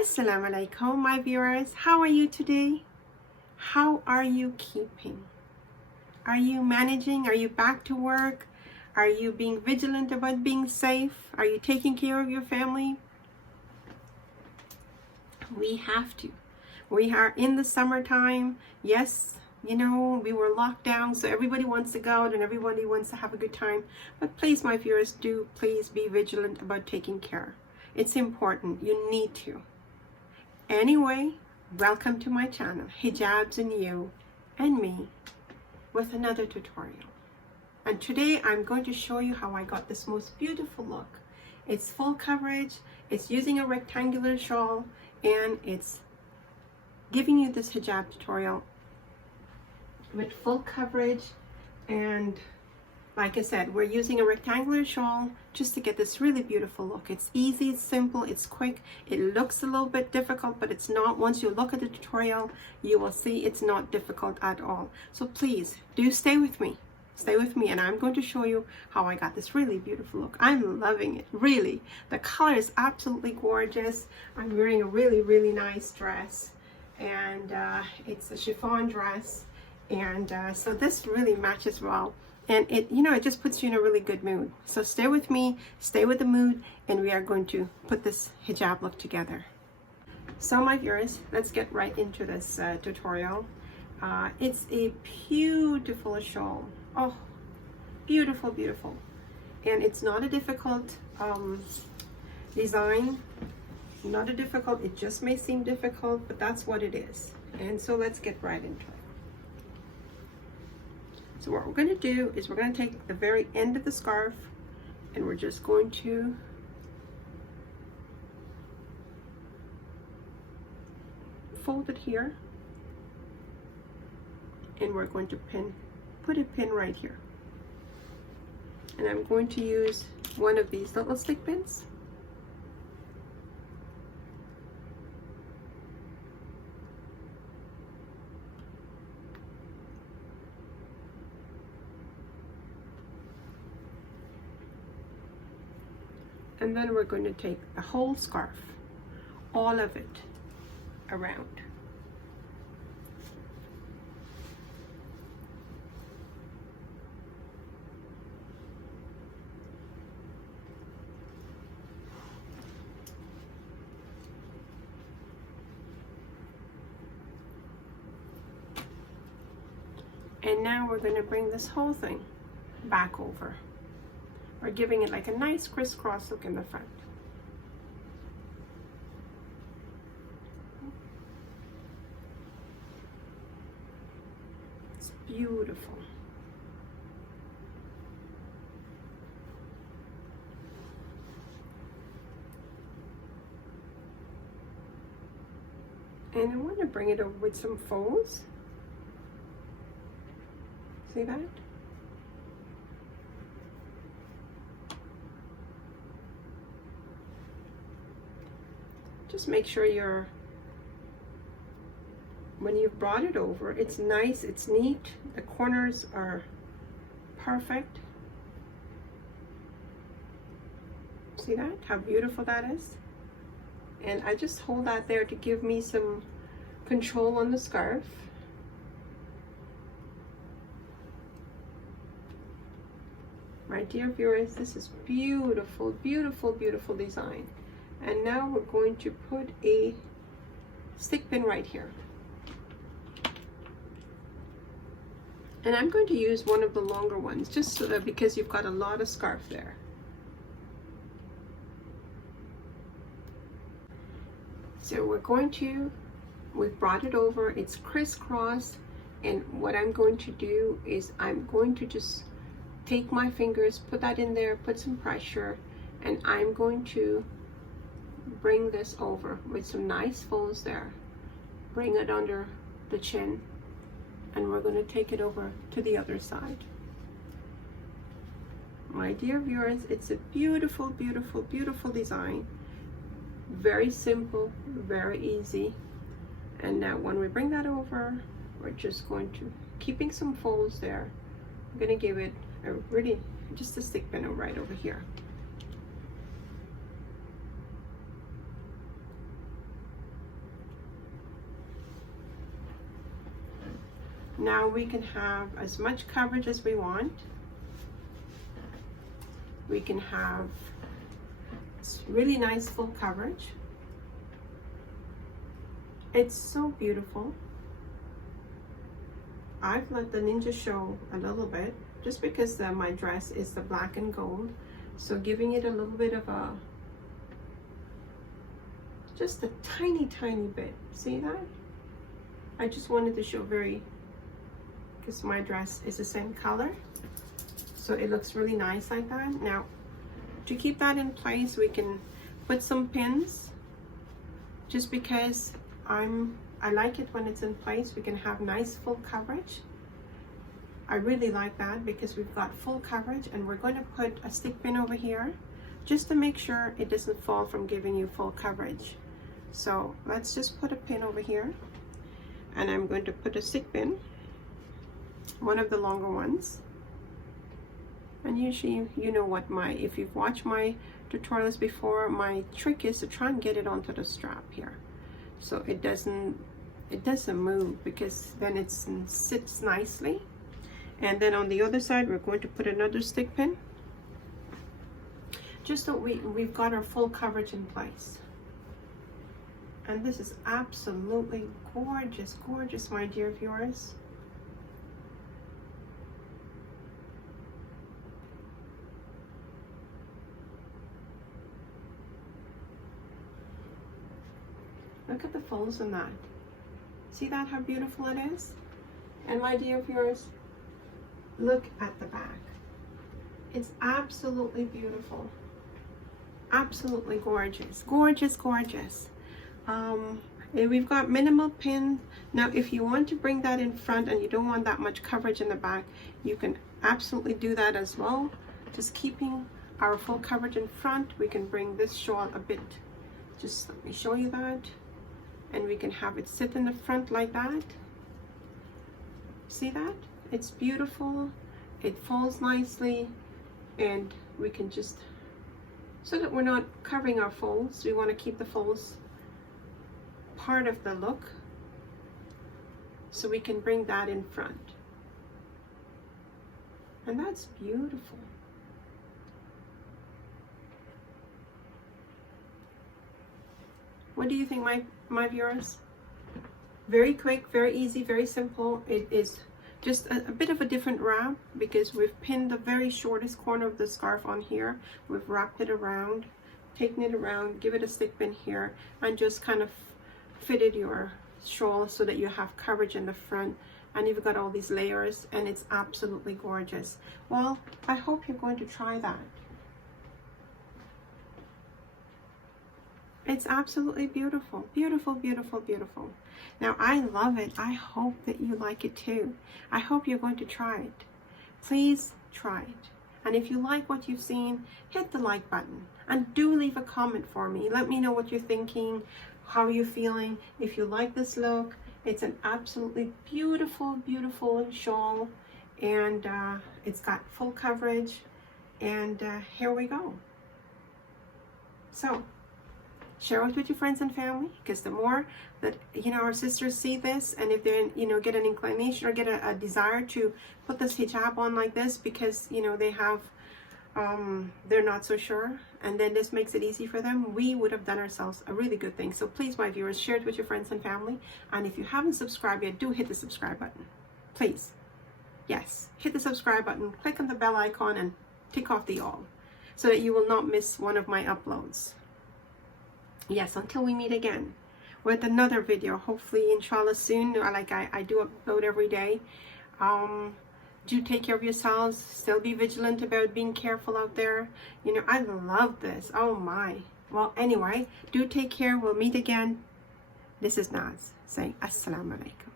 Assalamu alaikum, my viewers. How are you today? How are you keeping? Are you managing? Are you back to work? Are you being vigilant about being safe? Are you taking care of your family? We have to. We are in the summertime. Yes, we were locked down, so everybody wants to go out and everybody wants to have a good time. But please, my viewers, do please be vigilant about taking care. It's important. You need to. Anyway, welcome to my channel, Hijabs and You and Me, with another tutorial. And today I'm going to show you how I got this most beautiful look. It's full coverage, it's using a rectangular shawl, and it's giving you this hijab tutorial with full coverage. And like I said, we're using a rectangular shawl just to get this really beautiful look. It's easy, it's simple, it's quick. It looks a little bit difficult, but it's not. Once you look at the tutorial, you will see it's not difficult at all. So please do stay with me. Stay with me, and I'm going to show you how I got this really beautiful look. I'm loving it, really. The color is absolutely gorgeous. I'm wearing a really, really nice dress, and it's a chiffon dress, and so this really matches well. And it just puts you in a really good mood. So stay with me, stay with the mood, and we are going to put this hijab look together. So my viewers, let's get right into this tutorial. It's a beautiful shawl. Oh, beautiful, beautiful. And it's not a difficult design. Not a difficult, it just may seem difficult, but that's what it is. And so let's get right into it. So what we're going to do is we're going to take the very end of the scarf and we're just going to fold it here, and we're going to put a pin right here. And I'm going to use one of these little stick pins. And then we're going to take the whole scarf, all of it, around. And now we're going to bring this whole thing back over. We're giving it like a nice crisscross look in the front. It's beautiful. And I want to bring it over with some folds. See that? Just make sure when you've brought it over, it's nice, it's neat, the corners are perfect. See that? How beautiful that is? And I just hold that there to give me some control on the scarf. My dear viewers, this is beautiful, beautiful, beautiful design. And now we're going to put a stick pin right here. And I'm going to use one of the longer ones, just so that, because you've got a lot of scarf there. So we've brought it over, it's crisscrossed, and what I'm going to do is I'm going to just take my fingers, put that in there, put some pressure, and I'm going to bring this over with some nice folds there. Bring it under the chin, and we're going to take it over to the other side. My dear viewers, it's a beautiful, beautiful, beautiful design. Very simple, very easy. And now when we bring that over, we're just going to, keeping some folds there, I'm going to give it just a stick pin right over here. Now we can have as much coverage as we want. We can have really nice full coverage. It's so beautiful. I've let the ninja show a little bit just because my dress is the black and gold, so giving it a little bit of a, just a tiny bit. See that? I just wanted to show because my dress is the same color, so it looks really nice like that. Now to keep that in place, we can put some pins, just because I like it when it's in place. We can have nice full coverage. I really like that because we've got full coverage, and we're going to put a stick pin over here just to make sure it doesn't fall from giving you full coverage. So let's just put a pin over here, and I'm going to put a stick pin, one of the longer ones. And usually, you know what if you've watched my tutorials before, my trick is to try and get it onto the strap here, so it doesn't move, because then it sits nicely. And then on the other side, we're going to put another stick pin, just so we've got our full coverage in place. And this is absolutely gorgeous, gorgeous, my dear viewers. Look at the folds in that. See that, how beautiful it is? And my dear viewers, look at the back. It's absolutely beautiful. Absolutely gorgeous. Gorgeous, gorgeous. And we've got minimal pin. Now, if you want to bring that in front and you don't want that much coverage in the back, you can absolutely do that as well. Just keeping our full coverage in front, we can bring this shawl a bit. Just let me show you that. And we can have it sit in the front like that. See that? It's beautiful. It falls nicely, and we can just, so that we're not covering our folds, we want to keep the folds part of the look, so we can bring that in front. And that's beautiful. What do you think, my viewers? Very quick, very easy, very simple. It is just a bit of a different wrap, because we've pinned the very shortest corner of the scarf on here. We've wrapped it around, taken it around, give it a stick pin here, and just kind of fitted your shawl so that you have coverage in the front, and you've got all these layers, and it's absolutely gorgeous. Well, I hope you're going to try that. It's absolutely beautiful. Beautiful, beautiful, beautiful. Now, I love it. I hope that you like it too. I hope you're going to try it. Please try it. And if you like what you've seen, hit the like button. And do leave a comment for me. Let me know what you're thinking, how you're feeling. If you like this look, it's an absolutely beautiful, beautiful shawl. And it's got full coverage. And here we go. So, share it with your friends and family, because the more that, you know, our sisters see this, and if they, you know, get an inclination or get a desire to put this hijab on like this, because, you know, they have, they're not so sure, and then this makes it easy for them, we would have done ourselves a really good thing. So please, my viewers, share it with your friends and family. And if you haven't subscribed yet, do hit the subscribe button. Please. Yes, hit the subscribe button, click on the bell icon, and tick off the all, so that you will not miss one of my uploads. Yes, until we meet again with another video, hopefully, inshallah, soon. Like I do upload every day. Do take care of yourselves. Still be vigilant about being careful out there. You know, I love this. Oh my. Well, anyway, do take care. We'll meet again. This is Naz saying Assalamu Alaikum.